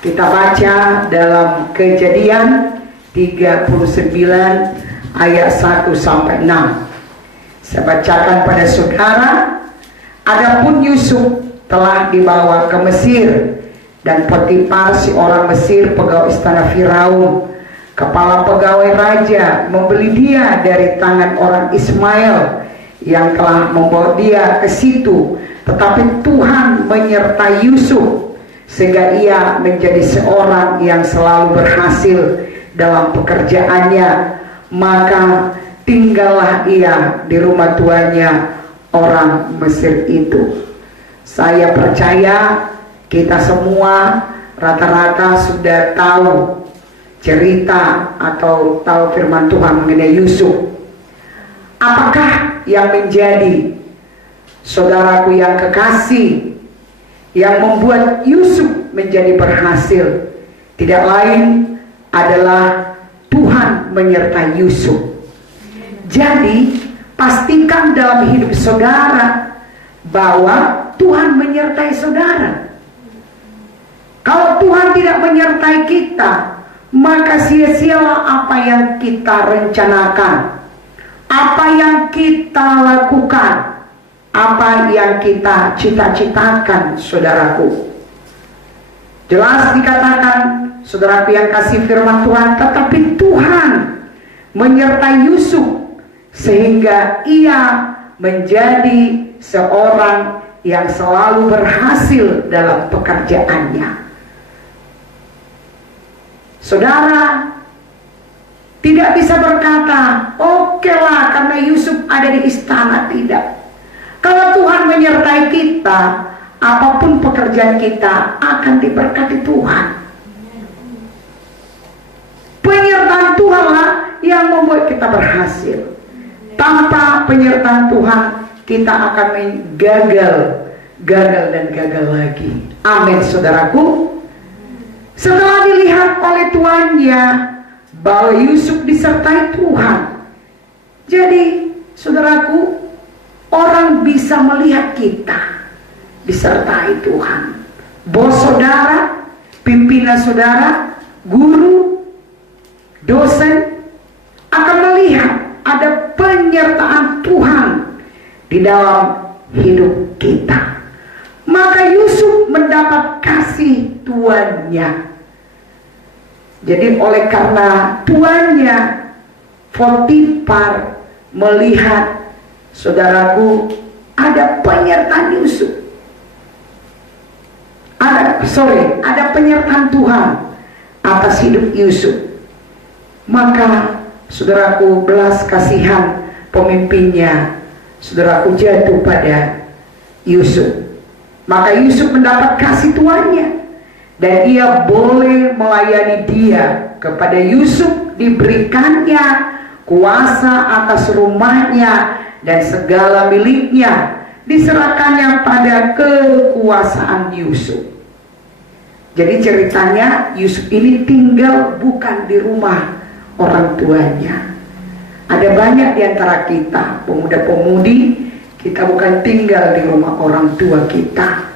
Kita baca dalam Kejadian 39 ayat 1 sampai 6. Saya bacakan pada saudara. Adapun Yusuf telah dibawa ke Mesir, dan Potifar si orang Mesir, pegawai istana Firaun, kepala pegawai raja, membeli dia dari tangan orang Ismail yang telah membawa dia ke situ. Tetapi Tuhan menyertai Yusuf sehingga ia menjadi seorang yang selalu berhasil dalam pekerjaannya. Maka tinggallah ia di rumah tuannya orang Mesir itu. Saya percaya kita semua rata-rata sudah tahu cerita atau tahu firman Tuhan mengenai Yusuf. Apakah yang menjadi, saudaraku yang kekasih, yang membuat Yusuf menjadi berhasil? Tidak lain adalah Tuhan menyertai Yusuf. Jadi pastikan dalam hidup saudara bahwa Tuhan menyertai saudara. Kalau Tuhan tidak menyertai kita, maka sia-sialah apa yang kita rencanakan, apa yang kita lakukan, apa yang kita cita-citakan, saudaraku. Jelas dikatakan, saudaraku yang kasih firman Tuhan, tetapi Tuhan menyertai Yusuf sehingga ia menjadi seorang yang selalu berhasil dalam pekerjaannya. Saudara tidak bisa berkata, oke lah karena Yusuf ada di istana. Tidak. Kalau Tuhan menyertai kita, apapun pekerjaan kita akan diberkati Tuhan. Penyertaan Tuhanlah yang membuat kita berhasil. Tanpa penyertaan Tuhan, kita akan gagal dan gagal lagi. Amin, saudaraku. Setelah dilihat oleh tuannya bahwa Yusuf disertai Tuhan, jadi saudaraku, orang bisa melihat kita disertai Tuhan. Bos saudara, pimpinan saudara, guru, dosen akan melihat ada penyertaan Tuhan di dalam hidup kita. Maka Yusuf mendapat kasih tuannya. Jadi oleh karena tuannya, Potifar melihat, saudaraku, ada penyertaan Yusuf. Ada penyertaan Tuhan atas hidup Yusuf. Maka saudaraku, belas kasihan pemimpinnya, saudaraku, jatuh pada Yusuf. Maka Yusuf mendapat kasih tuannya, dan ia boleh melayani dia. Kepada Yusuf diberikannya kuasa atas rumahnya dan segala miliknya, diserahkannya pada kekuasaan Yusuf. Jadi ceritanya Yusuf ini tinggal bukan di rumah orang tuanya. Ada banyak di antara kita, pemuda-pemudi, kita bukan tinggal di rumah orang tua kita.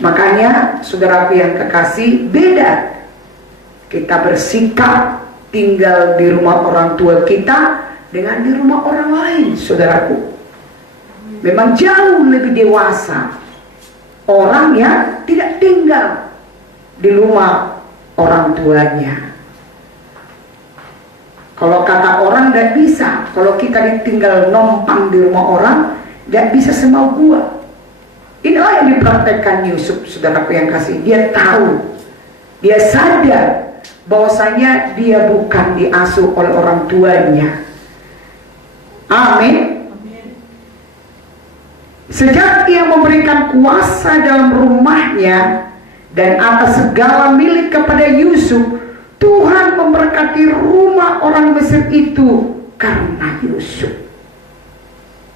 Makanya saudaraku yang kekasih, beda kita bersikap tinggal di rumah orang tua kita dengan di rumah orang lain, saudaraku. Memang jauh lebih dewasa orang yang tidak tinggal di rumah orang tuanya. Kalau kata orang tidak bisa, kalau kita ditinggal numpang di rumah orang, tidak bisa semau gua. Inilah yang dipraktekkan Yusuf, saudaraku yang kasih. Dia tahu, dia sadar bahwasanya dia bukan diasuh oleh orang tuanya. Amin. Sejak ia memberikan kuasa dalam rumahnya dan atas segala milik kepada Yusuf, Tuhan memberkati rumah orang Mesir itu karena Yusuf.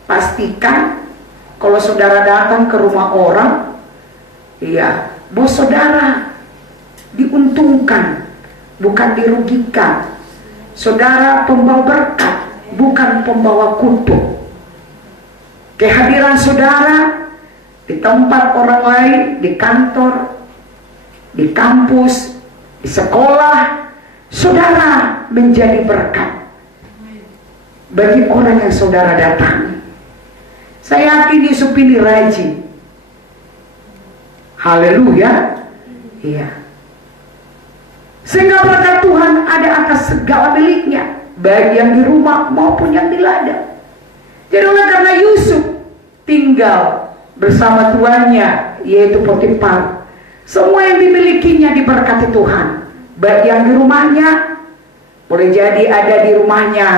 Pastikan kalau saudara datang ke rumah orang, ya, bos saudara diuntungkan, bukan dirugikan. Saudara pembawa berkat, bukan pembawa kutuk. Kehadiran saudara di tempat orang lain, di kantor, di kampus, di sekolah, saudara menjadi berkat bagi orang yang saudara datangi. Saya yakin Yusuf ini rajin. Haleluya. Iya. Sehingga berkat Tuhan ada atas segala miliknya, baik yang di rumah maupun yang di ladang. Jadi oleh karena Yusuf tinggal bersama tuannya, yaitu Potifar, semua yang dimilikinya diberkati Tuhan. Baik yang di rumahnya, boleh jadi ada di rumahnya,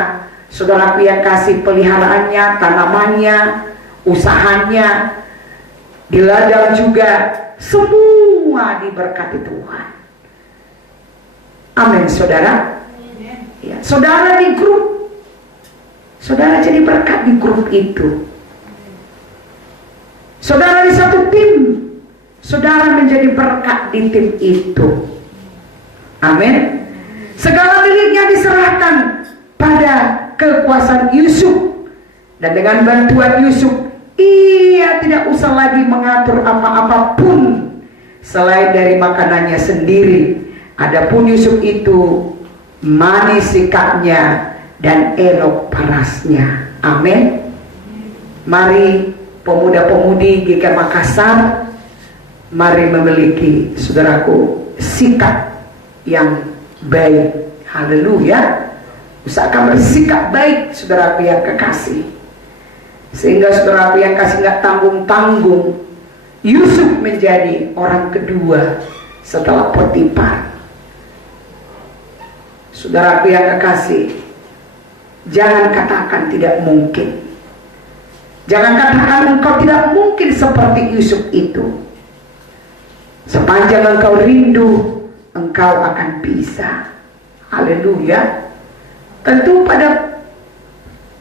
saudaraku yang kasih, peliharaannya, tanamannya, usahanya, di ladang juga, semua diberkati Tuhan. Amin, saudara. Ya, saudara di grup, saudara jadi berkat di grup itu. Saudara di satu tim, saudara menjadi berkat di tim itu. Amin. Segala miliknya diserahkan pada kekuasaan Yusuf, dan dengan bantuan Yusuf ia tidak usah lagi mengatur apa-apapun selain dari makanannya sendiri. Adapun Yusuf itu manis sikapnya dan elok parasnya. Amin. Mari pemuda-pemudi GKI Makassar, mari memiliki, saudaraku, sikap yang baik. Haleluya. Usahakan bersikap baik, saudaraku yang kekasih, sehingga saudaraku yang kasih nggak tanggung-tanggung. Yusuf menjadi orang kedua setelah Potifar. Saudaraku yang kekasih, jangan katakan tidak mungkin. Jangan katakan engkau tidak mungkin seperti Yusuf itu. Sepanjang engkau rindu, engkau akan bisa. Haleluya. Tentu pada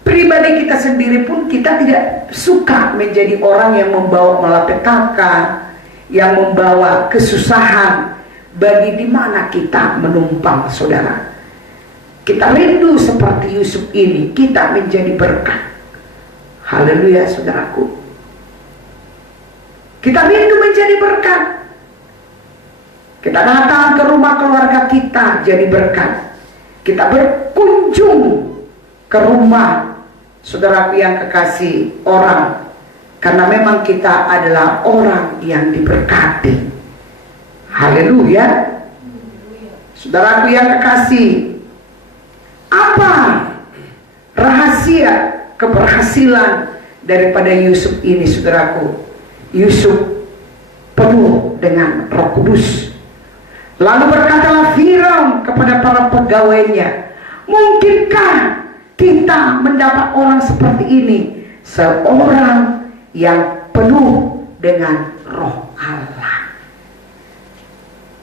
pribadi kita sendiri pun kita tidak suka menjadi orang yang membawa malapetaka, yang membawa kesusahan bagi di mana kita menumpang, saudara. Kita rindu seperti Yusuf ini, kita menjadi berkat. Haleluya, saudaraku. Kita rindu menjadi berkat. Kita datang ke rumah keluarga kita jadi berkat. Kita berkunjung ke rumah saudaraku yang kekasih orang, karena memang kita adalah orang yang diberkati. Haleluya. Saudaraku yang kekasih, apa rahasia keberhasilan daripada Yusuf ini, saudaraku? Yusuf penuh dengan Roh Kudus. Lalu berkatalah Firaun kepada para pegawainya, mungkinkah kita mendapat orang seperti ini, seorang yang penuh dengan Roh Allah?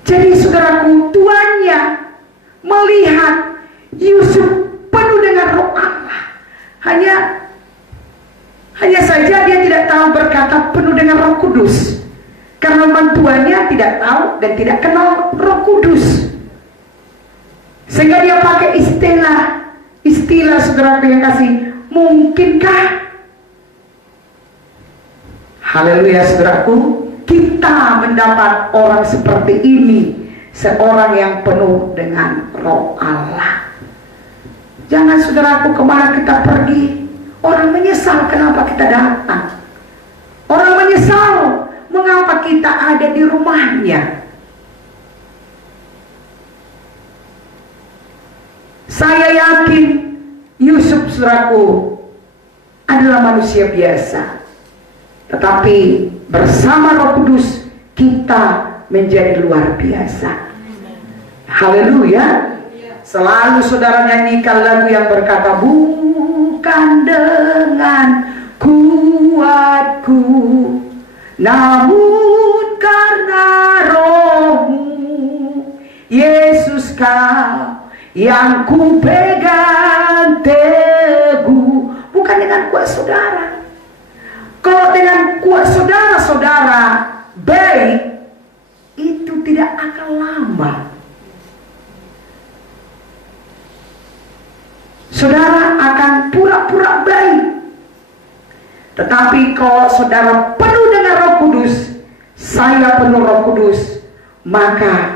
Jadi saudaraku, tuannya melihat Yusuf penuh dengan Roh Allah. Hanya saja dia tidak tahu berkata penuh dengan Roh Kudus, karena mantuannya tidak tahu dan tidak kenal Roh Kudus. Sehingga dia pakai istilah saudaraku yang kasih, mungkinkah? Haleluya, saudaraku, kita mendapat orang seperti ini, seorang yang penuh dengan Roh Allah. Jangan, saudaraku, kemana kita pergi orang menyesal kenapa kita datang. Orang menyesal mengapa kita ada di rumahnya. Saya yakin Yusuf, saudaraku, adalah manusia biasa, tetapi bersama Roh Kudus kita menjadi luar biasa. Haleluya. Selalu saudara nyanyikan lagu yang berkata, bukan dengan kuatku, namun karena Roh-Mu, Yesus Kau yang ku pegang teguh. Bukan dengan kuat saudara. Kalau dengan kuat saudara baik, itu tidak akan lama. Saudara akan pura-pura baik. Tetapi kalau saudara penuh dengan Roh Kudus, saya penuh Roh Kudus, maka